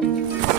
Música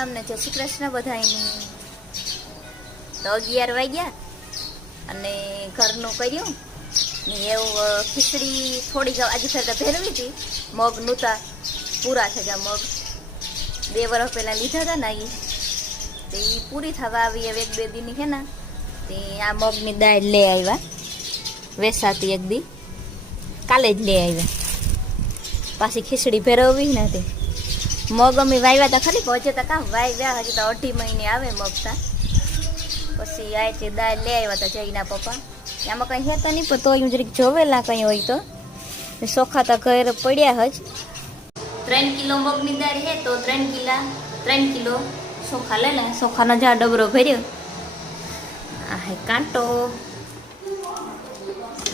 Sitaram ને જય શ્રી કૃષ્ણ બધાયને. તો અગિયાર વાગ્યા અને ઘરનું કર્યું. ને એવું ખીચડી થોડીક આજે ફેર ભેરવી હતી. મગ નહોતા, પૂરા થઈ ગયા મગ. બે વર્ષ પહેલાં લીધા હતા ને એ તે પૂરી થવા આવી હવે એક બે દીની છે ને, તે આ મગની દાળ લઈ આવ્યા. વેસાતી એક દી. કાલે જ લઈ આવ્યા. પાછી ખીચડી ભેરવવી નથી મગ અમે વાવ્યા હતા ખરી, પણ હજી તો કામ વાવ્યા હજી તો અઢી મહિને આવે મગતા પછી આ તે દાળ લઈ આવ્યા હતા જઈના પપ્પા. આમાં કંઈ હતા નહીં, પણ તોય જરીક જોવેલા કંઈ હોય તો. સોખા ચોખા તો ઘરે પડ્યા જ. ત્રણ કિલો મગની દાળ હે તો ત્રણ કિલા, ત્રણ કિલો સોખા લે. ચોખાનો જા ડબરો ભર્યો. આ હે કાંટો.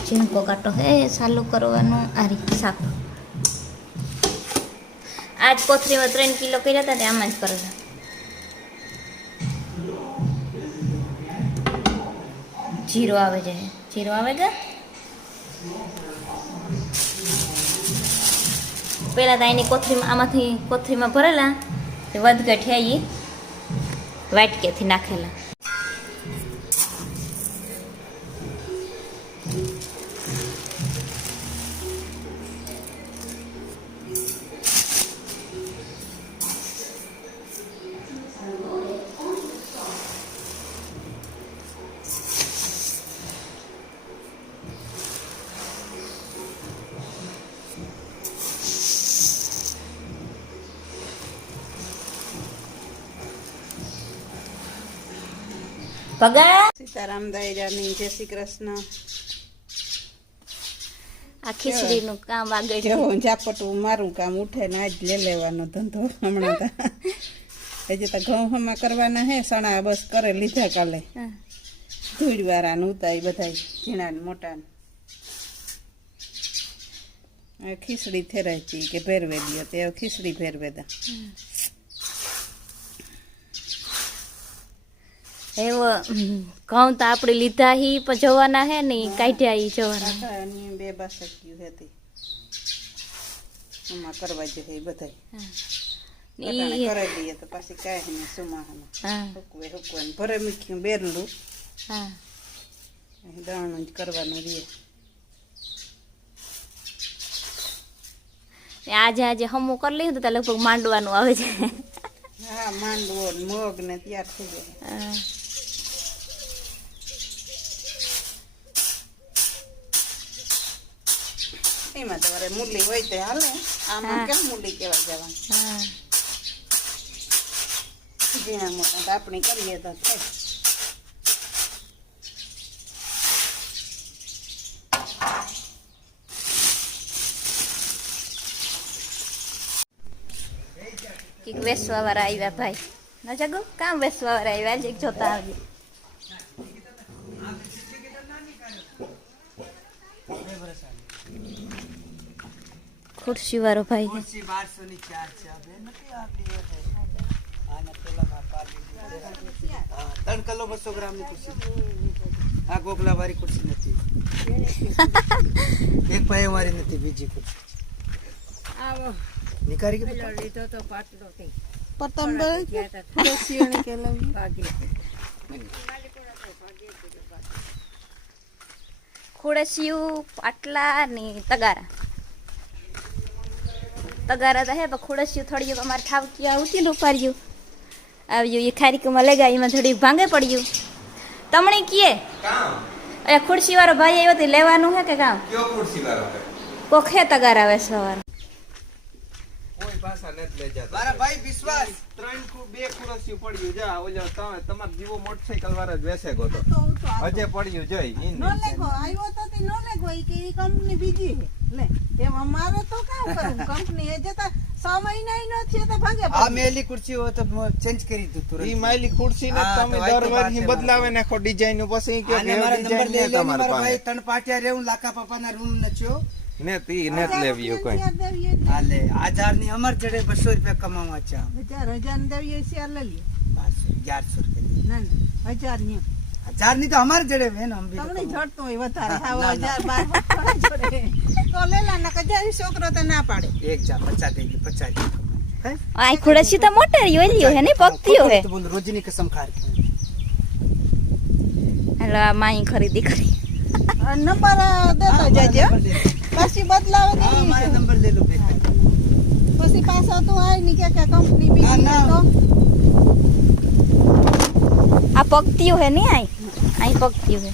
ઝીણકો કાંટો હે ચાલુ કરવાનું. આ રીતે સાફ આજ કોથળીમાં ત્રણ કિલો કર્યા હતા તે આમાં જ કરતા. જીરો આવે છે. જીરો આવે છે? પેલા તો એની કોથળીમાં, આમાંથી કોથળીમાં ભરેલા, તે હે ઈ વાટકેથી નાખેલા. સીતારામ દાયરાની જય શ્રી કૃષ્ણ. આ ખીચડીનું કામ આગળ કેવું ઝાપટું મારું કામ ઉઠે ને આજ લે લેવાનો ધંધો હમણાં હજી તો ઘઉં હમા કરવાના હે સણા બસ કરે લીધા કાલે. ધૂળવાળા ને ઉતાય બધા ઝીણા ને મોટા ખીચડી થેરાઈ કે ભેરવે દો તે ખીચડી ફેરવે દા એવો ઘઉં તો આપણે લીધા હી પણ જવાના હે ને કાઢ્યા હી જવાના. બે બાસક્યું હતી. એમાં કરવા જોઈએ બધા ઈ કરાવી દઈએ તો પાછી કાંઈ ને સુમાહામાં. હુકવે હુકવે ને ભરે બેરલું. હા. દાણું જ કરવાનું રહે. આજે આજે હમું કરી લીધું તો લગભગ માંડવાનું આવે છે. હા માંડવો મગ ને તૈયાર થઈ જાય. એમાં તમારે મૂલી હોય તો હાલે. આમાં કેમ મૂલી કેવા જવા? ઝીણા મોટા કાપણી કરીએ તો થાય. વેસવા વાળા આવ્યા ભાઈ. ના જગો? કામ વેસવા વાળા આવ્યા જોતા આવજો. ખુરશી વાળો ભાઈ છે. ખુરશી બારસો ની ચાર છે. આ નથી આપણી આને પેલામાં પાડી હા, ત્રણ કિલો બસો ગ્રામની ખુરશી. આ ગોગલા વાળી ખુરશી નથી. એક ભાઈ વાળી નથી બીજી કોઈ. નિકારી કે બતાવો? પર તમે ખુરશીઓને કે લાવી ખોડસિયું પાટલા ને તગારા. તગારા હતા હે પણ ખોડસિયું થોડી અમારે ઠાવકી આવતી ઉપાડ્યું. આવ્યું એ ખારીકમાં લગા એમાં થોડી ભાંગે પડ્યું. તમને કીએ? અરે ખુરશી વાળો ભાઈ આવ્યો તે લેવાનું હે કે કામ? કોખે તગારા આવે સવાર. કોઈ પાછા નથી લઈ જતા મારા ભાઈ વિશ્વાસ. ત્રણ બે ખુરશીઓ પડ્યું જા ઓલો તમે તમાર જીવો મોટરસાઇકલ વાળા જ વેસે ગો તો. તો હું તો આ- હજે પડ્યું જોઈ ઈન નો લેખો આવ્યો તો તે નો લેખો ઈ કે ઈ કંપની બીજી હે લે એમ અમારે તો કામ કરું કંપની એ જતા છ મહિના ઈ નો થયો તો ભાંગે આ મેલી ખુરશી હોય તો ચેન્જ કરી દીધું તુરંત. ઈ માયલી ખુરશી ને તમે દર બદલાવે નાખો ડિઝાઇન પછી કે મારા નંબર લઈ લે મારા ભાઈ ત્રણ પાટિયા રેવું લાકા પાપાના રૂમ નચ્યો ને તી કોઈ. હાલે અમાર જડે બસો રૂપિયા કમાવા ચા. હજાર હજાર ને દેવીએ છે આ લઈ બારસો અગિયારસો રૂપિયા ના ના હજારની તો અમાર જડે બેન તમને. હોય વધારે. ના, હજાર બાર જોડે તો લેલા ના કજારી છોકરો તો ના પાડે. એક જા પચાસ દઈ દે પચાસ દઈ કમાય. હે? આ ખુરશી તો મોટી ઓલી હે ને બોલું, રોજની કસમ ખાર હાલો માઈ ખરીદી કરી. નંબર દેતા જાજે. પછી બદલાવે નહીં મારા નંબર લે લો પછી પાછો તું આયની કે કે કંપની બીજી તો. આ પગતીઓ હે ને આઈ આઈ પગતીઓ હે.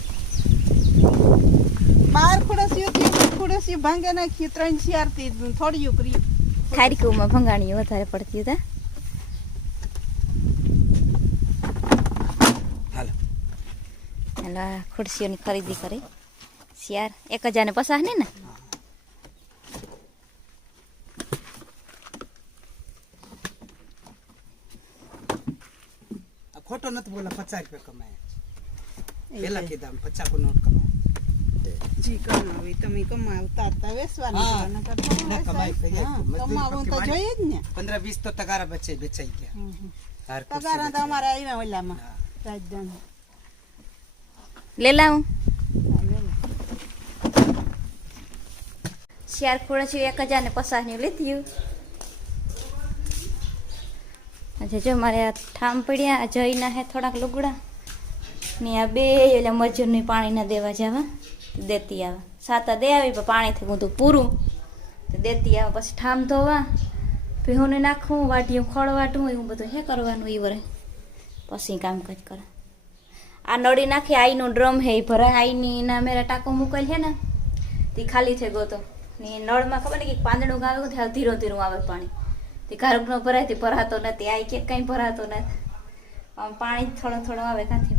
બાર ખુડસ્યું થી ખુડસ્યું ભાંગે નાખી ત્રણ ચારથી થોડી કરી. ખારીકુમાં ભંગાણી વધારે પડતી હતા. હાલો. હાલો આ ખુરશીઓની ખરીદી કરી. શિયાર એક હજાર ને પચાસ ને ને? નથી બોલા પચાસ રૂપિયા કમાય પેલા કીધા પચાસ કો નોટ કમાય જી કમાવી તમે કમાવતા હતા વેસવાની ના, કમાવું તો જોઈએ જ ને પંદર વીસ તો તગારા બચે બેચાઈ ગયા હમ, હમ. હાર પગાર તો અમારે આવ્યા ઓલામાં. રાજધાની લે લાવું હા, લે લે. એક હજાર ને પચાસની લીધી આજે જો મારે આ ઠામ પડ્યા જઈના હે થોડાક લુગડા. ને આ બે, એટલે મજૂરની પાણી ના દેવા જવા દેતી આવે. સાતા દે આવી, પણ પાણીથી હું તો પૂરું. તો દેતી આવે, પછી ઠામ ધોવા. ભીહોને નાખવું વાટીયું ખોળ વાટવું એવું બધું હે કરવાનું એ વરે. પછી કામ કાજ કરે. આ નળી નાખી, આઈનું ડ્રમ હે એ ભરાય. આઈની ના મેરા ટાંકો મૂકેલ છે ને તે ખાલી થઈ ગયો તો. ને નળમાં ખબર ને કે પાંદડું ગાવે ધીરો ધીરું આવે પાણી. તે કારકનો ભરાય તે ભરાતો નથી, આ કે કંઈ ભરાતો નથી. પાણી થોડો થોડો આવે કાંથી